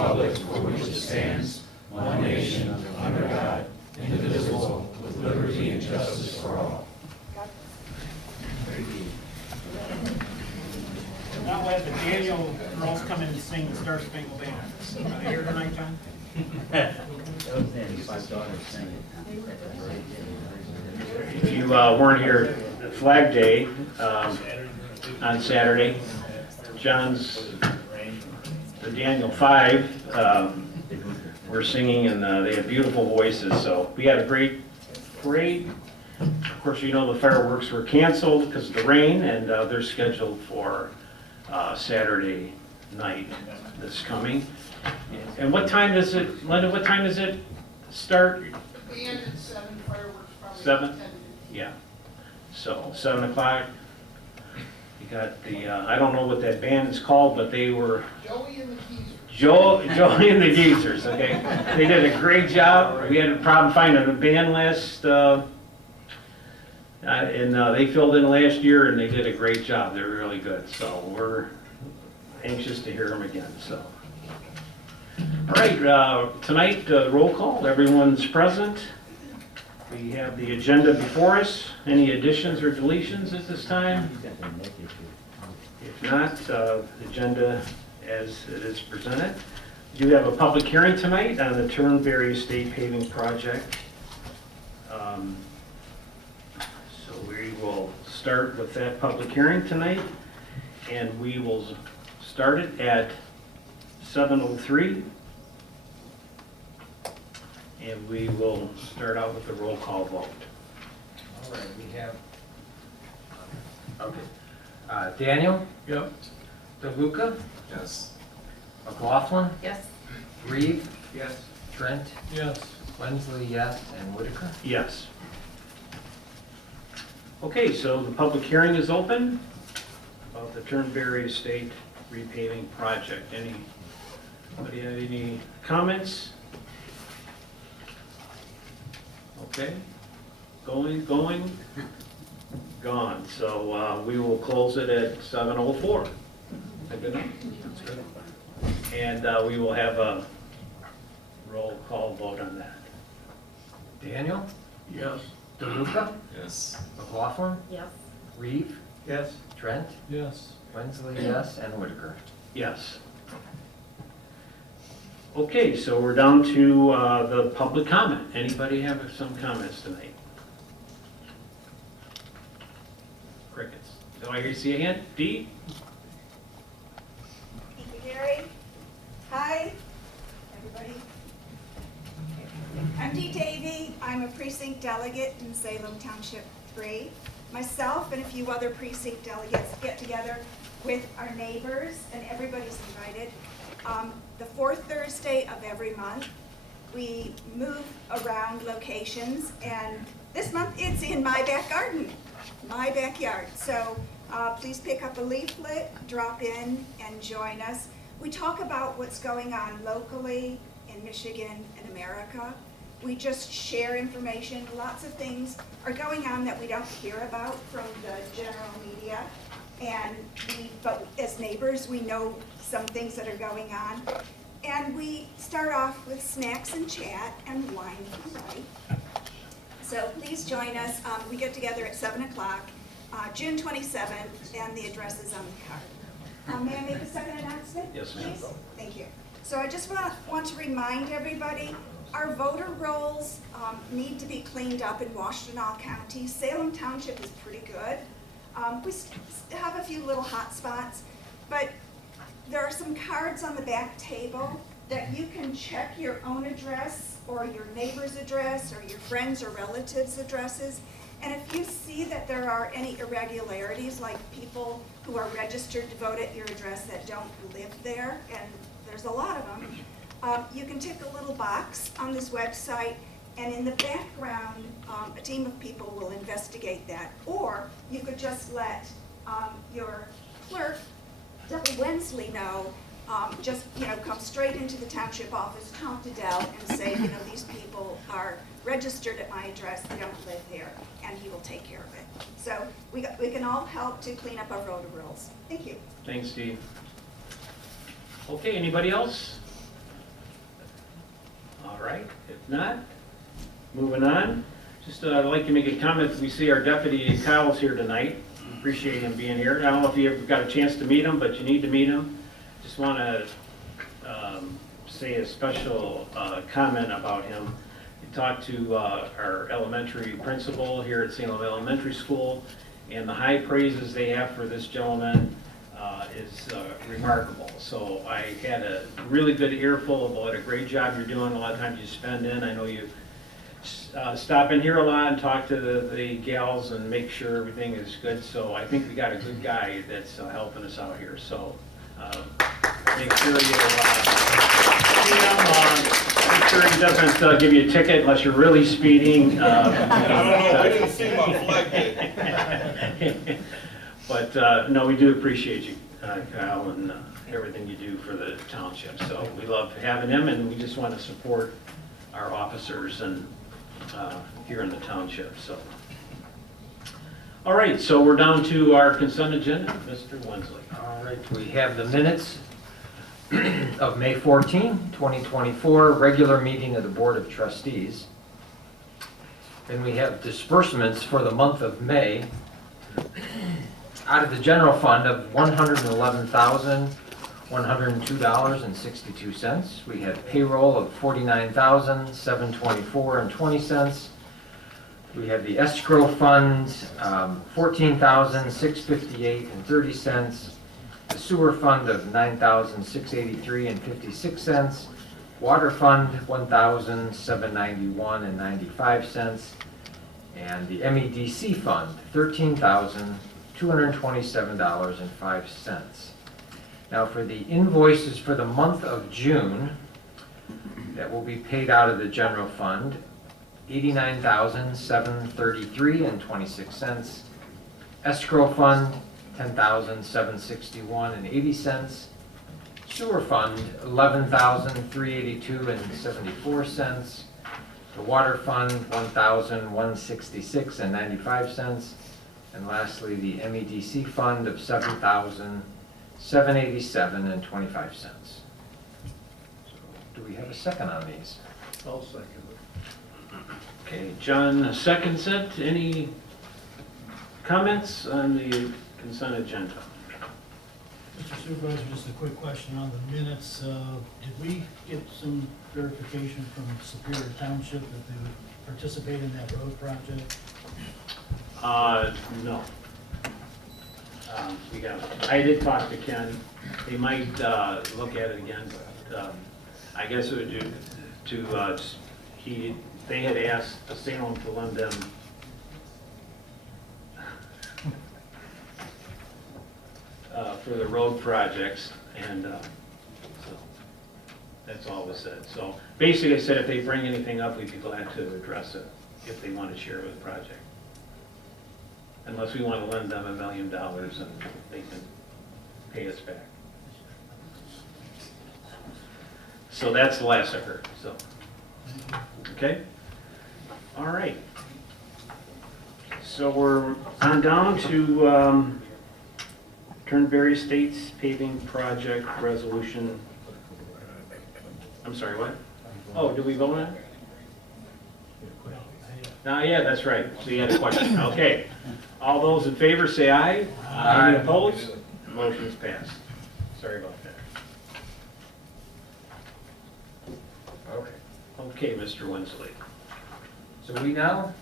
republic for which it stands, one nation, under God, indivisible, with liberty and justice for all. Now let the Daniel girls come in and sing the Star Spangled Banner. Are they here tonight, John? If you weren't here at Flag Day on Saturday, John's, the Daniel 5 were singing, and they had beautiful voices, so we had a great parade. Of course, you know the fireworks were canceled because of the rain, and they're scheduled for Saturday night this coming. And what time does it, Linda, what time does it start? We end at 7, fireworks probably 7? 10. Yeah. So 7 o'clock. You got the, I don't know what that band is called, but they were Joey and the Keys. Joey and the Geezers, okay? They did a great job. We had a problem finding a band list, and they filled in last year, and they did a great job. They're really good, so we're anxious to hear them again, so. All right, tonight, roll call. Everyone's present. We have the agenda before us. Any additions or deletions at this time? If not, agenda as it is presented. We do have a public hearing tonight on the Turnberry Estate paving project. So we will start with that public hearing tonight, and we will start it at 7:03. And we will start out with the roll call vote. All right, we have, okay. Daniel? Yep. DeLuca? Yes. McLaughlin? Yes. Reeve? Yes. Trent? Yes. Wensley, yes, and Whitaker? Yes. Okay, so the public hearing is open about the Turnberry Estate repaving project. Anybody have any comments? Okay, going, gone. So we will close it at 7:04. Is that good enough? That's good. And we will have a roll call vote on that. Daniel? Yes. DeLuca? Yes. McLaughlin? Yes. Reeve? Yes. Trent? Yes. Wensley, yes, and Whitaker? Yes. Okay, so we're down to the public comment. Anybody have some comments tonight? Crickets. Do I hear you see a hand? Dee? Thank you, Gary. Hi, everybody. I'm Dee Davey. I'm a precinct delegate in Salem Township 3. Myself and a few other precinct delegates get together with our neighbors, and everybody's invited. The fourth Thursday of every month, we move around locations, and this month it's in my back garden, my backyard. So please pick up a leaflet, drop in, and join us. We talk about what's going on locally in Michigan and America. We just share information. Lots of things are going on that we don't hear about from the general media. But as neighbors, we know some things that are going on. And we start off with snacks and chat and wine if you like. So please join us. We get together at 7 o'clock, June 27th, and the address is on the card. May I make a second announcement? Yes, ma'am. Please? Thank you. So I just want to remind everybody, our voter rolls need to be cleaned up in Washtenaw County. Salem Township is pretty good. We have a few little hot spots, but there are some cards on the back table that you can check your own address or your neighbor's address or your friends' or relatives' addresses. And if you see that there are any irregularities, like people who are registered to vote at your address that don't live there, and there's a lot of them, you can tick a little box on this website, and in the background, a team of people will investigate that. Or you could just let your clerk, Debbie Wensley, know. Just come straight into the township office, talk to Dell, and say, these people are registered at my address, they don't live there, and he will take care of it. So we can all help to clean up our voter rolls. Thank you. Thanks, Steve. Okay, anybody else? All right, if not, moving on. Just I'd like to make a comment. We see our deputy Kyle's here tonight. Appreciate him being here. I don't know if you ever got a chance to meet him, but you need to meet him. Just want to say a special comment about him. We talked to our elementary principal here at Salem Elementary School, and the high praises they have for this gentleman is remarkable. So I had a really good earful of what a great job you're doing. A lot of times you spend in. I know you stop in here a lot and talk to the gals and make sure everything is good. So I think we got a good guy that's helping us out here. So make sure you see him. Make sure he doesn't give you a ticket unless you're really speeding. I don't know, we didn't see him on Flag Day. But no, we do appreciate you, Kyle, and everything you do for the township. So we love having him, and we just want to support our officers and here in the township. So, all right, so we're down to our consent agenda. Mr. Wensley. All right, we have the minutes of May 14, 2024, regular meeting of the Board of Trustees. Then we have disbursements for the month of May out of the general fund of $111,102.62. We had payroll of $49,724.20. We have the escrow fund, $14,658.30. The sewer fund of $9,683.56. Water fund, $1,791.95. And the MEDC fund, $13,227.05. Now for the invoices for the month of June, that will be paid out of the general fund, $89,733.26. Escrow fund, $10,761.80. Sewer fund, $11,382.74. The water fund, $1,166.95. And lastly, the MEDC fund of $7,787.25. So, do we have a second on these? I'll second it. Okay, John seconds it. Any comments on the consent agenda? Mr. Supervisor, just a quick question on the minutes. Did we get some verification from Superior Township that they would participate in that road project? No. I did talk to Ken. They might look at it again, but I guess it would do to, they had asked Salem to lend them for the road projects, and so that's all was said. So basically, I said if they bring anything up, we'd be glad to address it if they want to share with the project. Unless we want to lend them $1 million and they can pay us back. So that's the last I heard, so. Okay? All right. So we're on down to Turnberry Estates paving project resolution. I'm sorry, what? Oh, did we vote on it? Yeah, that's right. So you had a question. Okay. All those in favor say aye. Aye. Any opposed? Motion's passed. Sorry about that. Okay. Okay, Mr. Wensley. So we now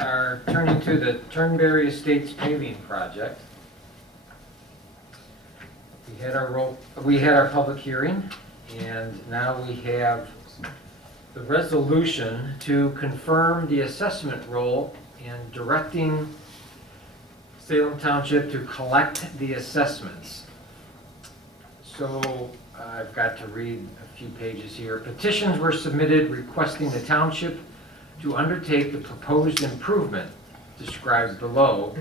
are turning to the Turnberry Estates paving project. We had our public hearing, and now we have the resolution to confirm the assessment role in directing Salem Township to collect the assessments. So I've got to read a few pages here. Petitions were submitted requesting the township to undertake the proposed improvement described below,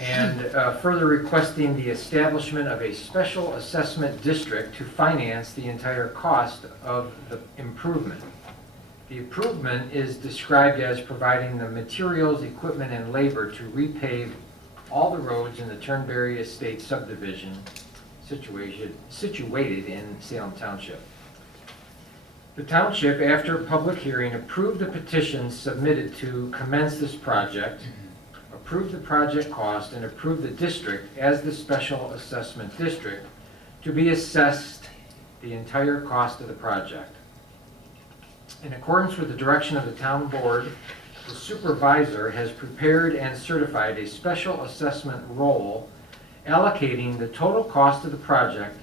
and further requesting the establishment of a special assessment district to finance the entire cost of the improvement. The improvement is described as providing the materials, equipment, and labor to repave all the roads in the Turnberry Estates subdivision situated in Salem Township. The township, after public hearing, approved the petitions submitted to commence this project, approved the project cost, and approved the district as the special assessment district to be assessed the entire cost of the project. In accordance with the direction of the town board, the supervisor has prepared and certified a special assessment roll allocating the total cost of the project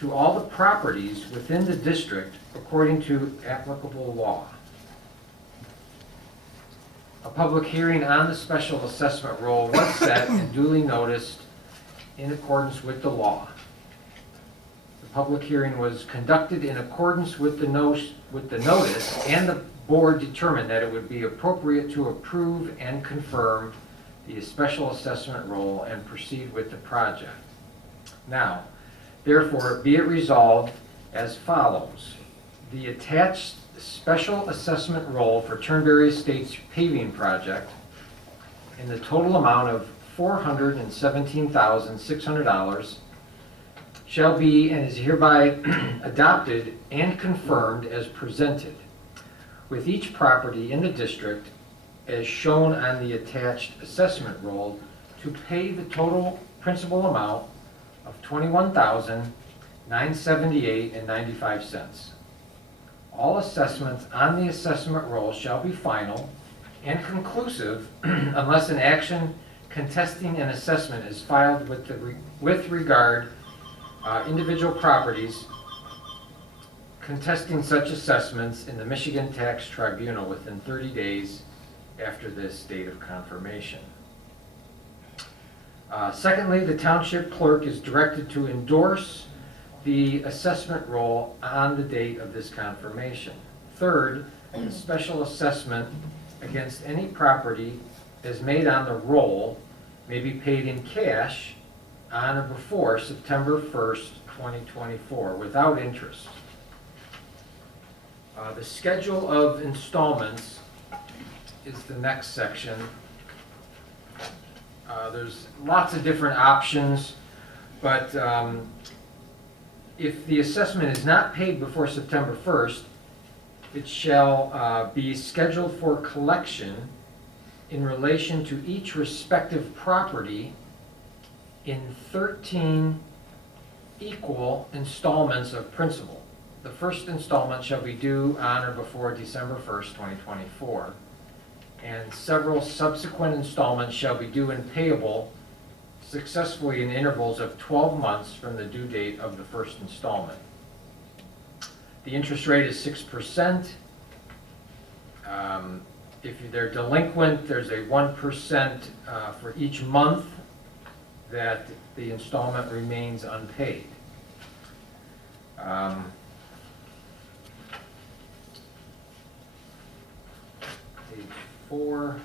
to all the properties within the district according to applicable law. A public hearing on the special assessment roll was set and duly noticed in accordance with the law. The public hearing was conducted in accordance with the notice, and the board determined that it would be appropriate to approve and confirm the special assessment roll and proceed with the project. Now, therefore, be it resolved as follows. The attached special assessment roll for Turnberry Estates paving project in the total amount of $417,600 shall be and is hereby adopted and confirmed as presented, with each property in the district as shown on the attached assessment roll to pay the total principal amount of $21,978.95. All assessments on the assessment roll shall be final and conclusive unless an action contesting an assessment is filed with regard individual properties contesting such assessments in the Michigan Tax Tribunal within 30 days after this date of confirmation. Secondly, the township clerk is directed to endorse the assessment roll on the date of this confirmation. Third, the special assessment against any property as made on the roll may be paid in cash on or before September 1st, 2024, without interest. The schedule of installments is the next section. There's lots of different options, but if the assessment is not paid before September 1st, it shall be scheduled for collection in relation to each respective property in 13 equal installments of principal. The first installment shall be due on or before December 1st, 2024, and several subsequent installments shall be due and payable successfully in intervals of 12 months from the due date of the first installment. The interest rate is 6%. If they're delinquent, there's a 1% for each month that the installment remains unpaid. Page 4,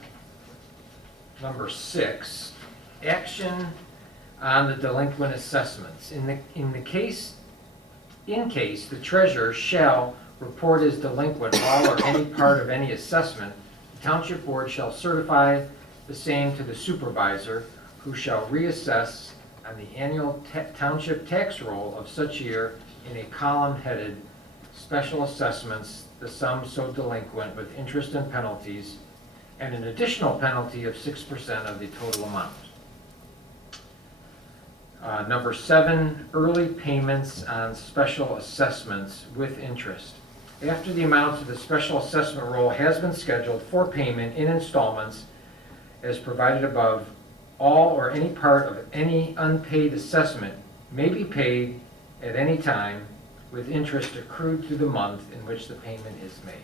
number 6, action on the delinquent assessments. In case the treasurer shall report as delinquent all or any part of any assessment, the township board shall certify the same to the supervisor, who shall reassess on the annual township tax roll of such year in a column headed special assessments the sum so delinquent with interest and penalties, and an additional penalty of 6% of the total amount. Number 7, early payments on special assessments with interest. After the amount of the special assessment roll has been scheduled for payment in installments as provided above, all or any part of any unpaid assessment may be paid at any time with interest accrued through the month in which the payment is made.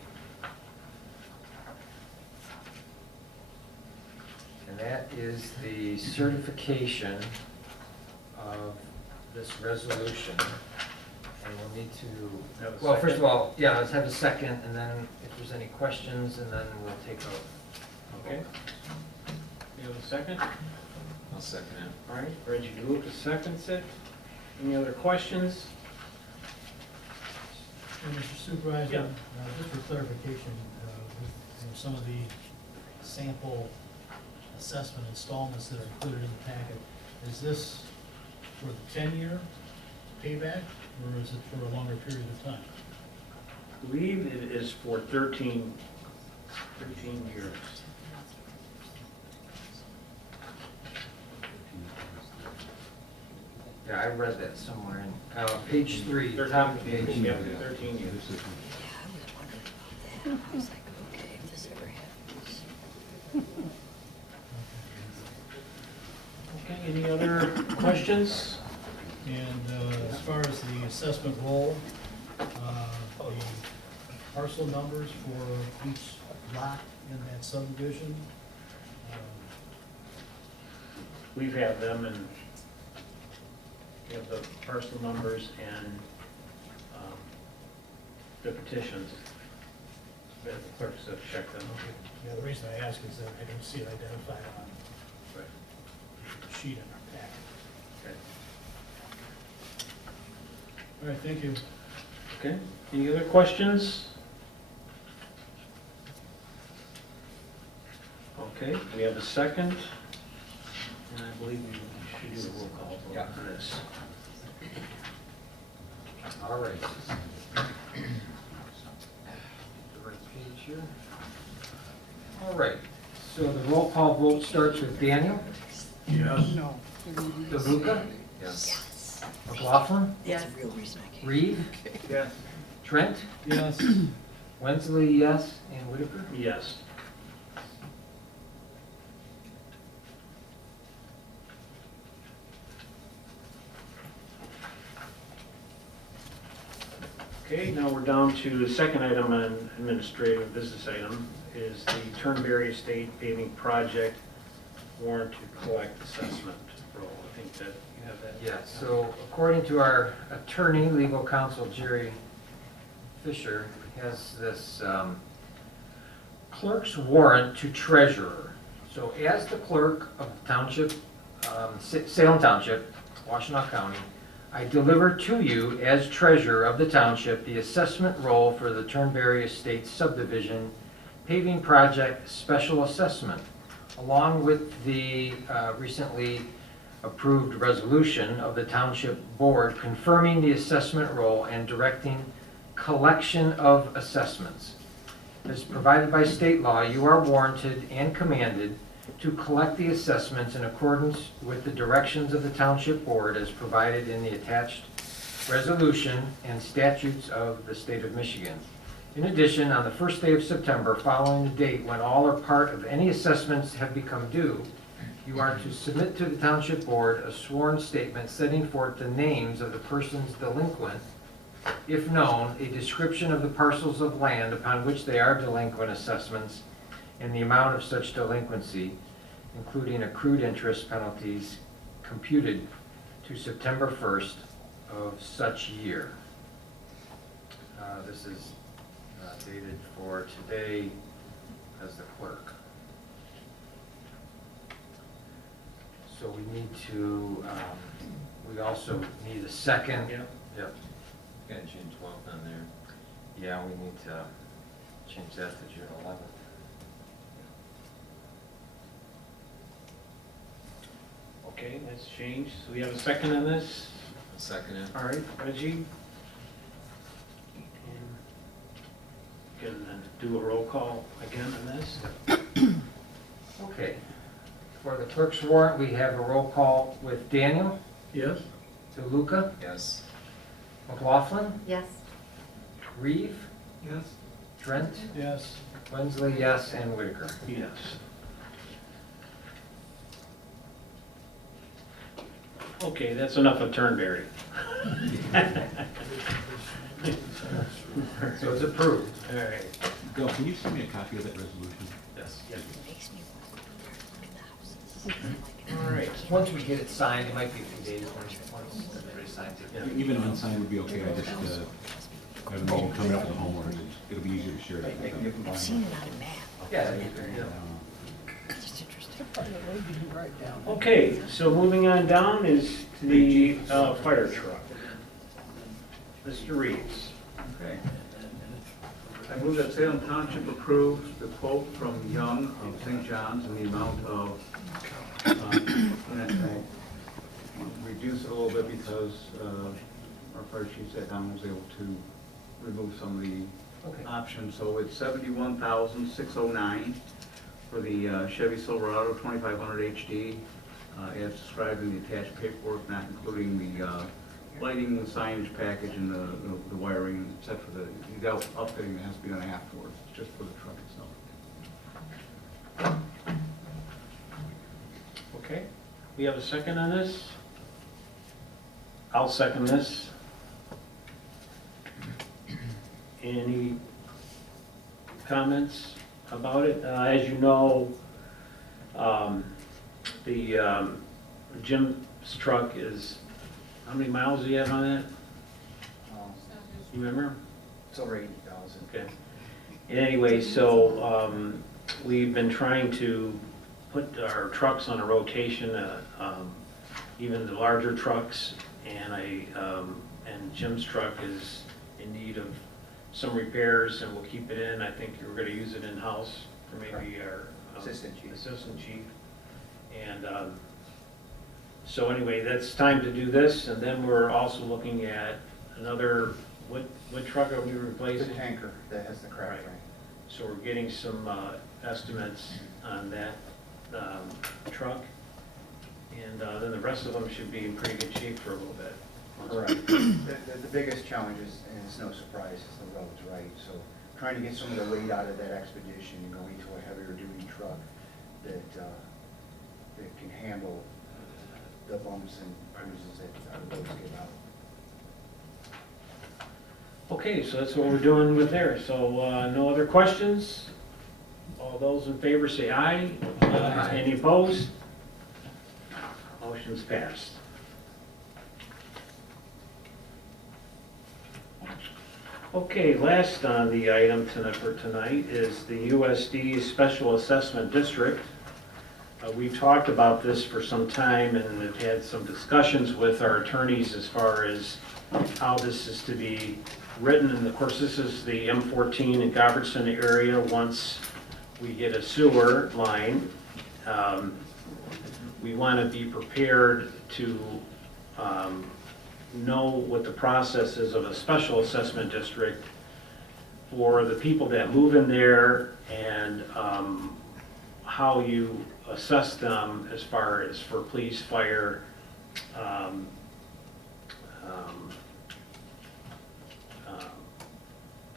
And that is the certification of this resolution. And we'll need to, well, first of all, yeah, let's have a second, and then if there's any questions, and then we'll take a vote. Okay. You have a second? I'll second it. All right, Reggie Lucas seconds it. Any other questions? And Mr. Supervisor, Yeah. just for clarification, with some of the sample assessment installments that are included in the packet, is this for the 10-year payback, or is it for a longer period of time? believe it is for 13 years. Yeah, I read that somewhere in, page 3, 13 top of page. Yep, 13 years. I was like, okay, if this ever happens. Okay, any other questions? And as far as the assessment roll, the parcel numbers for each lot in that subdivision, We have them, and we have the parcel numbers and the petitions. The clerks have checked them. yeah, the reason I ask is that I don't see it identified on the sheet in our packet. Okay. All right, thank you. Okay, any other questions? Okay, we have a second, and I believe we should do a roll call vote Yeah. on this. All right. The right page here. All right, so the roll call vote starts with Daniel. Yes. DeLuca. Yes. McLaughlin. That's the real reason I came. Reed. Yes. Trent. Yes. Wensley, yes. And Whitaker. Yes. Okay, now we're down to the second item on administrative business item, is the Turnberry Estate paving project warrant to collect assessment roll. I think that you have that. Yeah, so according to our attorney, legal counsel Jerry Fisher, has this clerk's warrant to treasurer. So as the clerk of the township, Salem Township, Washtenaw County, I deliver to you as treasurer of the township the assessment roll for the Turnberry Estates subdivision paving project special assessment, along with the recently approved resolution of the township board confirming the assessment roll and directing collection of assessments. As provided by state law, you are warranted and commanded to collect the assessments in accordance with the directions of the township board as provided in the attached resolution and statutes of the state of Michigan. In addition, on the first day of September, following the date when all or part of any assessments have become due, you are to submit to the township board a sworn statement setting forth the names of the persons delinquent, if known, a description of the parcels of land upon which they are delinquent assessments, and the amount of such delinquency, including accrued interest penalties computed to September 1st of such year. This is dated for today as the clerk. So we need to, we also need a second. Yep. Yep. Got June 12th on there. Yeah, we need to change that to June 11th. Okay, that's changed. So we have a second on this. I'll second it. All right, Reggie? Can do a roll call again on this? Okay. For the clerk's warrant, we have a roll call with Daniel, Yes. DeLuca, Yes. McLaughlin, Yes. Reeve, Yes. Trent, Yes. Wensley, yes, and Whitaker. Yes. Okay, that's enough of Turnberry. So it's approved. All right. Bill, can you send me a copy of that resolution? Yes. It makes me want to look at the houses. All right. Once we get it signed, it might be a few days once everybody signs it. Even unsigned would be okay, I just, have a meeting coming up with the homeowners, it'll be easier to share that with them. I've seen it on a map. Yeah, that'd be great. It's just interesting. Okay, so moving on down is to the fire truck. Mr. Reeves. Okay. I move that Salem Township approves the quote from Young of St. John's in the amount of, and I reduce it a little bit because our fire chief sat down and was able to remove some of the Okay. option, so it's 71,609 for the Chevy Silverado 2500 HD, as described in the attached paperwork, not including the lighting, the signage package, and the wiring, except for the outfitting that has to be done afterwards, just for the truck itself. Okay, we have a second on this? I'll second this. Any comments about it? As you know, the Jim's truck is, how many miles do you have on that? You remember? It's over 80,000. Okay. Anyway, so we've been trying to put our trucks on a rotation, even the larger trucks, and Jim's truck is in need of some repairs, and we'll keep it in. I think we're going to use it in-house for maybe our Assistant chief. And so anyway, that's time to do this, and then we're also looking at another, what truck are we It's replacing? a tanker that has the crack Right. frame. So we're getting some estimates on that truck, and then the rest of them should be in pretty good shape for a little bit. Correct. The biggest challenge is, and it's no surprise, is the roads, right? So trying to get some of the weight out of that expedition and going to a heavier duty truck that can handle the bumps and bruises that our roads give out. Okay, so that's what we're doing with there. So no other questions? All those in favor say aye. Aye. Any opposed? Motion's passed. Okay, last on the item for tonight is the USD Special Assessment District. We talked about this for some time and have had some discussions with our attorneys as far as how this is to be written. And of course, this is the M14 in Govertson area. Once we get a sewer line, we want to be prepared to know what the process is of a special assessment district for the people that move in there, and how you assess them as far as for police, fire,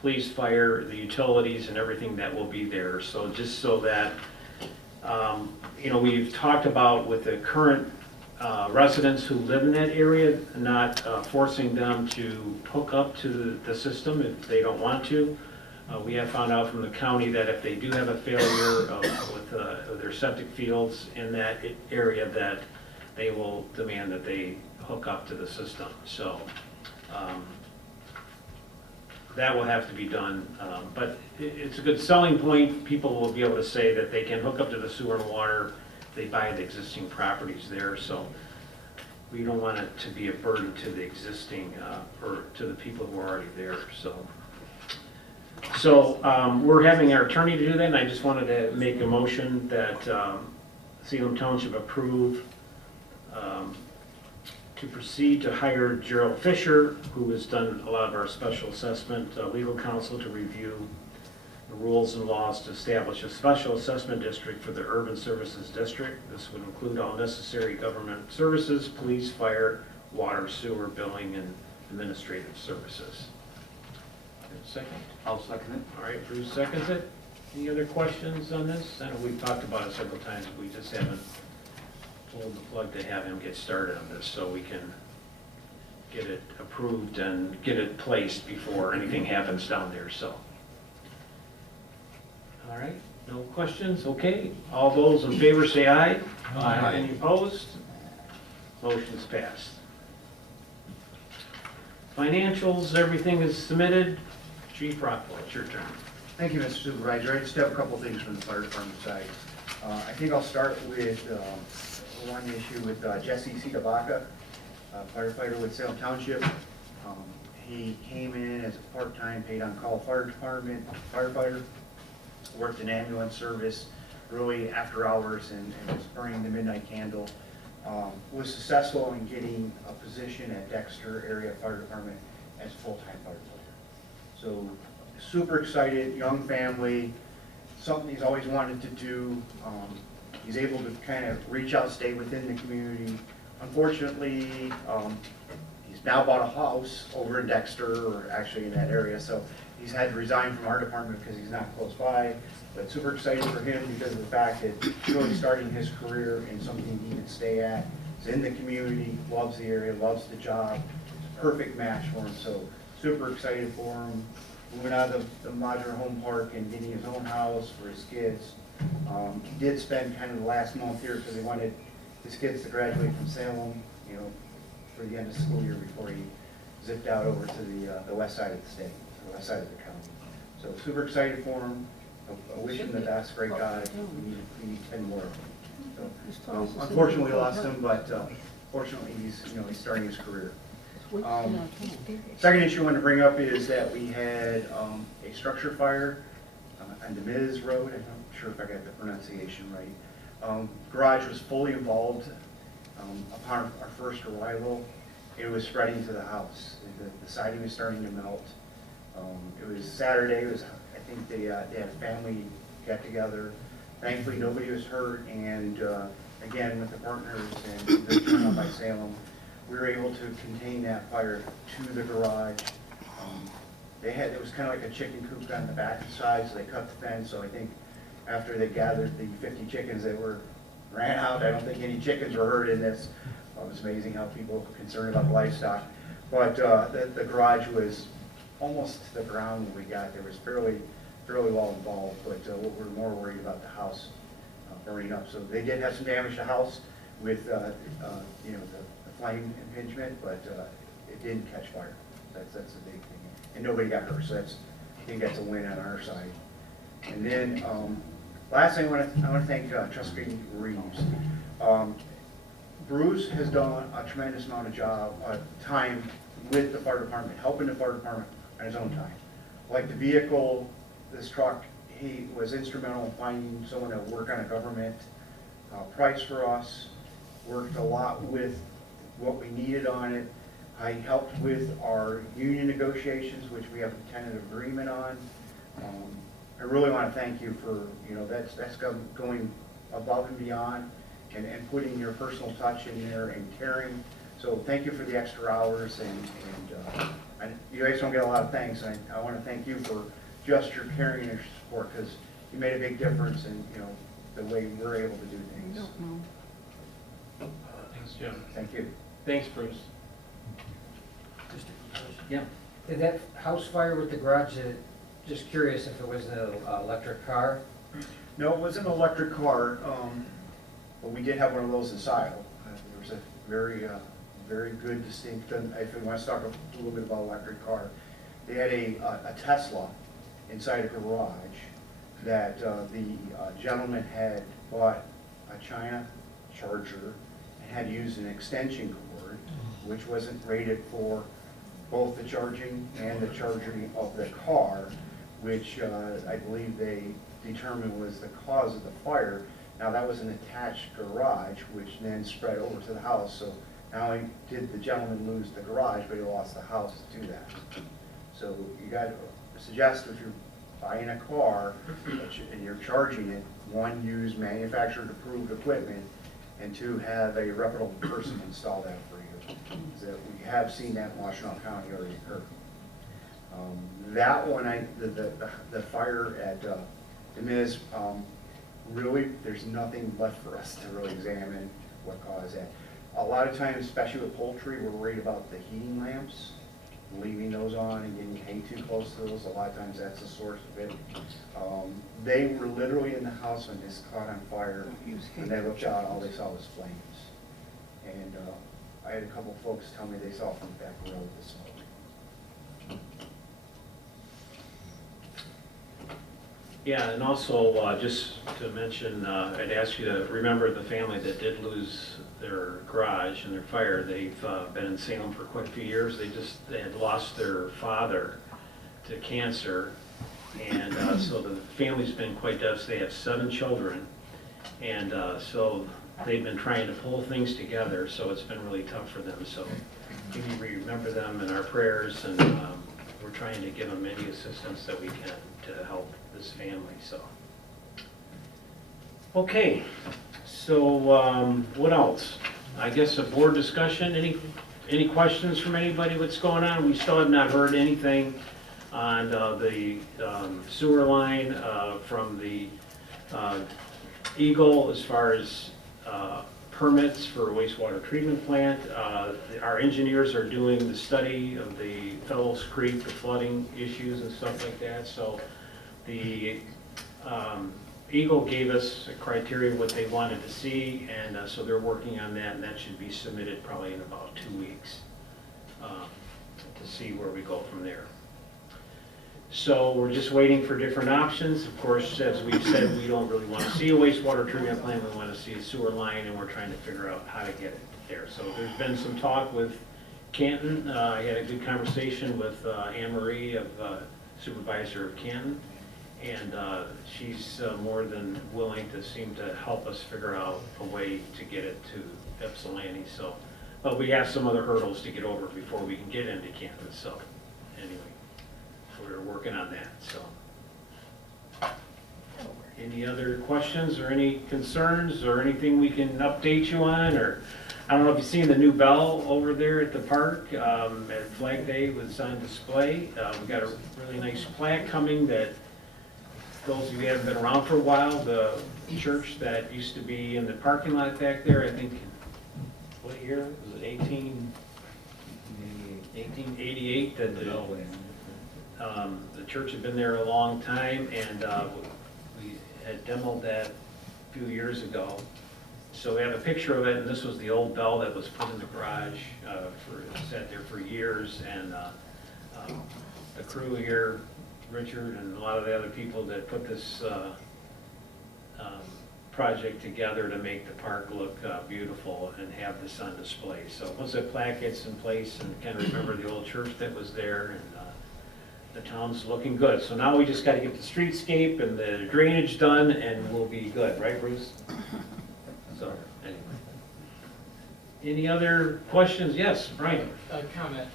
police, fire, the utilities, and everything that will be there. So just so that, you know, we've talked about with the current residents who live in that area, not forcing them to hook up to the system if they don't want to. We have found out from the county that if they do have a failure with their septic fields in that area, that they will demand that they hook up to the system. So that will have to be done. But it's a good selling point. People will be able to say that they can hook up to the sewer and water. They buy the existing properties there. So we don't want it to be a burden to the existing, or to the people who are already there. So we're having our attorney to do that, and I just wanted to make a motion that Salem Township approve to proceed to hire Gerald Fisher, who has done a lot of our special assessment legal counsel, to review the rules and laws to establish a special assessment district for the Urban Services District. This would include all necessary government services, police, fire, water, sewer, billing, and administrative services. Second? I'll second it. All right, Bruce seconds it. Any other questions on this? I know we've talked about it several times, we just haven't pulled the plug to have him get started on this, so we can get it approved and get it placed before anything happens down there, so. All right, no questions? Okay, all those in favor say aye. Aye. Any opposed? Motion's passed. Financials, everything is submitted. Chief Rockwell, it's your turn. Thank you, Mr. Supervisor. I just have a couple things from the fire department side. I think I'll start with one issue with Jesse Tabaka, firefighter with Salem Township. He came in as a part-time, paid-on-call fire department firefighter, worked in ambulance service, really after hours, and was burning the midnight candle. Was successful in getting a position at Dexter Area Fire Department as a full-time firefighter. So super excited, young family, something he's always wanted to do. He's able to kind of reach out, stay within the community. Unfortunately, he's now bought a house over in Dexter, or actually in that area, so he's had to resign from our department because he's not close by. But super excited for him because of the fact that he's really starting his career in something he can stay at. He's in the community, loves the area, loves the job. Perfect match for him, so super excited for him. Moving out of the modular home park and getting his own house for his kids. He did spend kind of the last month here because he wanted his kids to graduate from Salem, you know, for the end of the school year before he zipped out over to the west side of the state, the west side of the county. So super excited for him. I wish him the best, great guy. We need 10 more of him. So, unfortunately, we lost him, but fortunately, he's starting his career. Second issue I want to bring up is that we had a structure fire on the Miz Road. I'm not sure if I got the pronunciation right. Garage was fully involved upon our first arrival. It was spreading to the house. The siding was starting to melt. It was Saturday. I think they had a family get together. Thankfully, nobody was hurt, and again, with the partners and the turnout by Salem, we were able to contain that fire to the garage. It was kind of like a chicken coop on the back and side, so they cut the fence. So I think after they gathered the 50 chickens that ran out, I don't think any chickens were hurt in this. It was amazing how people were concerned about livestock. But the garage was almost to the ground when we got there. It was fairly well involved, but we were more worried about the house burning up. So they did have some damage to the house with the flame impingement, but it didn't catch fire. That's the big thing. And nobody got hurt, so I think that's a win on our side. And then last thing I want to thank Trustee Reeves. Bruce has done a tremendous amount of time with the fire department, helping the fire department on his own time. Like the vehicle, this truck, he was instrumental in finding someone to work on a government price for us, worked a lot with what we needed on it. I helped with our union negotiations, which we have a tentative agreement on. I really want to thank you for, that's going above and beyond and putting your personal touch in there and caring. So thank you for the extra hours, and you guys don't get a lot of thanks. I want to thank you for just your caring and your support, because you made a big difference in, the way we're able to do things. Thanks, Jim. Thank you. Thanks, Bruce. Yeah. Did that house fire with the garage, just curious if it was an electric car? No, it wasn't an electric car, but we did have one of those in Salem. There was a very good distinct, if you want to talk a little bit about electric car, they had a Tesla inside a garage that the gentleman had bought a China charger and had used an extension cord, which wasn't rated for both the charging and the charging of the car, which I believe they determined was the cause of the fire. Now that was an attached garage, which then spread over to the house. So not only did the gentleman lose the garage, but he lost the house to that. So you got to suggest if you're buying a car and you're charging it, one, use manufacturer approved equipment, and two, have a reputable person install that for you. That we have seen that in Washtenaw County already occur. That one, the fire at the Miz, really, there's nothing left for us to really examine what caused that. A lot of times, especially with poultry, we're worried about the heating lamps, leaving those on and getting hay too close to those. A lot of times that's the source of it. They were literally in the house when this caught on fire, and they looked out, all they saw was flames. And I had a couple of folks tell me they saw from the back road the smoke. Yeah, and also, just to mention, I'd ask you to remember the family that did lose their garage and their fire. They've been in Salem for quite a few years. They had lost their father to cancer, and so the family's been quite devastated. They have 7 children, and so they've been trying to pull things together, so it's been really tough for them. So maybe we remember them in our prayers, and we're trying to give them any assistance that we can to help this family, so. Okay, so what else? I guess a board discussion, any questions from anybody, what's going on? We still have not heard anything on the sewer line from the Eagle as far as permits for a wastewater treatment plant. Our engineers are doing the study of the Fellows Creek, the flooding issues and stuff like that, so the Eagle gave us a criteria of what they wanted to see, and so they're working on that, and that should be submitted probably in about 2 weeks to see where we go from there. So we're just waiting for different options. Of course, as we've said, we don't really want to see a wastewater treatment plant, we want to see a sewer line, and we're trying to figure out how to get it there. So there's been some talk with Canton. I had a good conversation with Anne Marie, of supervisor of Canton, and she's more than willing to seem to help us figure out a way to get it to Ypsilanti. So, but we have some other hurdles to get over before we can get into Canton. So, anyway, we're working on that. So, any other questions or any concerns or anything we can update you on? Or I don't know if you've seen the new bell over there at the park at Flag Day was on display. We got a really nice plaque coming that. Those of you who haven't been around for a while, the church that used to be in the parking lot back there, I think, what year? Was it 1888 that the church had been there a long time, and we had demoed that a few years ago. So we have a picture of it, and this was the old bell that was put in the garage, sat there for years, and the crew here, Richard and a lot of the other people that put this project together to make the park look beautiful and have this on display. So once the plaque gets in place and kind of remember the old church that was there, and the town's looking good. So now we just got to get the streetscape and the drainage done, and we'll be good, right, Bruce? So anyway, any other questions? Yes, Brian. Comment.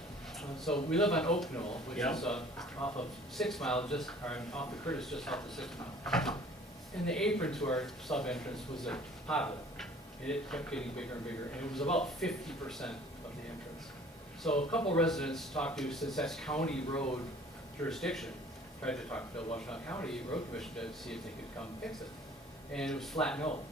So we live on Oak Knoll, which Yeah. is off of 6 Mile, or off the Curtis, just off the 6 Mile. And the apron to our sub entrance was a pothole, and it kept getting bigger and bigger, and it was about 50% of the entrance. So a couple residents talked to, since that's county road jurisdiction, tried to talk to the Washtenaw County Road Commission to see if they could come fix it. And it was flat no.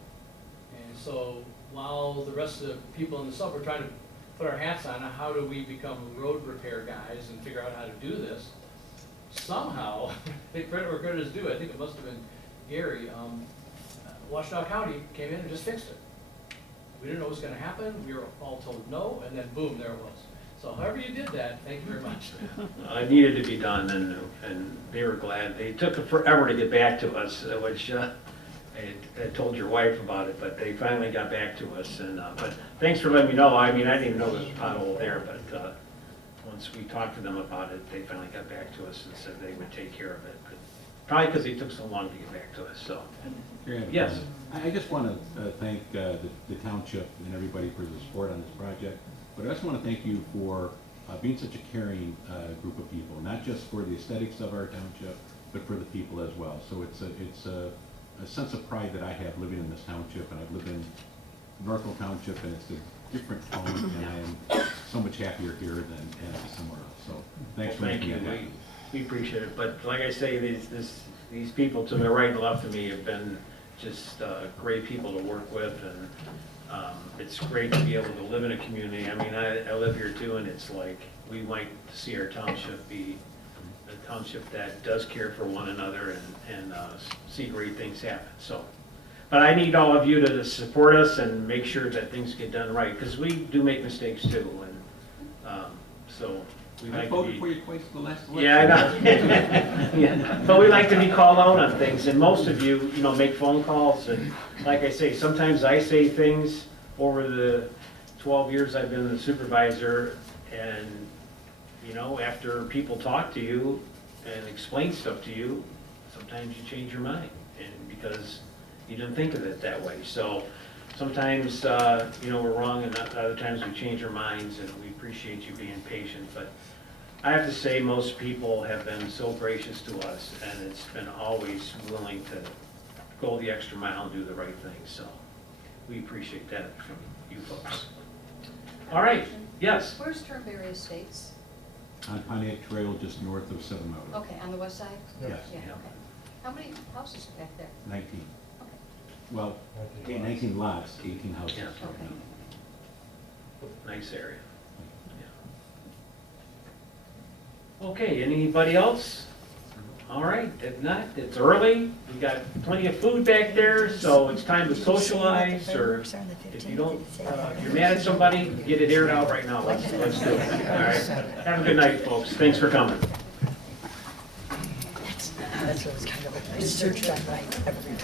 And so while the rest of the people in the sub were trying to put our hats on, how do we become road repair guys and figure out how to do this? Somehow, they credit where credit is due, I think it must have been Gary, Washtenaw County came in and just fixed it. We didn't know what was gonna happen, we were all told no, and then boom, there it was. So however you did that, thank you very much. It needed to be done, and they were glad. They took forever to get back to us, which I told your wife about it, but they finally got back to us. And but thanks for letting me know. I mean, I didn't even know there was a pothole there, but once we talked to them about it, they finally got back to us and said they would take care of it. But probably because they took so long to get back to us. So yes, I just want to thank the township and everybody for the support on this project. But I also want to thank you for being such a caring group of people, not just for the aesthetics of our township, but for the people as well. So it's a sense of pride that I have living in this township, and I've lived in Northville Township, and it's a different tone, and I am so much happier here than somewhere else. So thanks for making it happen. We appreciate it. But like I say, these people to the right and left of me have been just great people to work with, and it's great to be able to live in a community. I mean, I live here too, and it's like we like to see our township be a township that does care for one another and see great things happen. So, but I need all of you to support us and make sure that things get done right, because we do make mistakes too, and so we like to be. I voted for you twice the last election. Yeah, I know. Yeah. But we like to be called out on things, and most of you, make phone calls, and like I say, sometimes I say things over the 12 years I've been the supervisor, and after people talk to you and explain stuff to you, sometimes you change your mind, and because you didn't think of it that way. So sometimes, we're wrong, and other times we change our minds, and we appreciate you being patient. But I have to say, most people have been so gracious to us, and it's been always willing to go the extra mile and do the right thing, so we appreciate that from you folks. All right, yes? Where's Turnberry Estates? On Pontiac Trail, just north of 7 Mile. Okay, on the west side? Yes. Yeah, Yeah. okay. How many houses back there? 19. Okay. Well, 19 lots, 18 houses. Yeah. Okay. Nice area. Yeah. Okay, anybody else? All right, if not, it's early, we got plenty of food back there, so it's time to socialize, or if you don't, if you're mad at somebody, get it aired out right now, let's do it, all right? Have a good night, folks, thanks for coming. That's what was kind of like, I searched on my every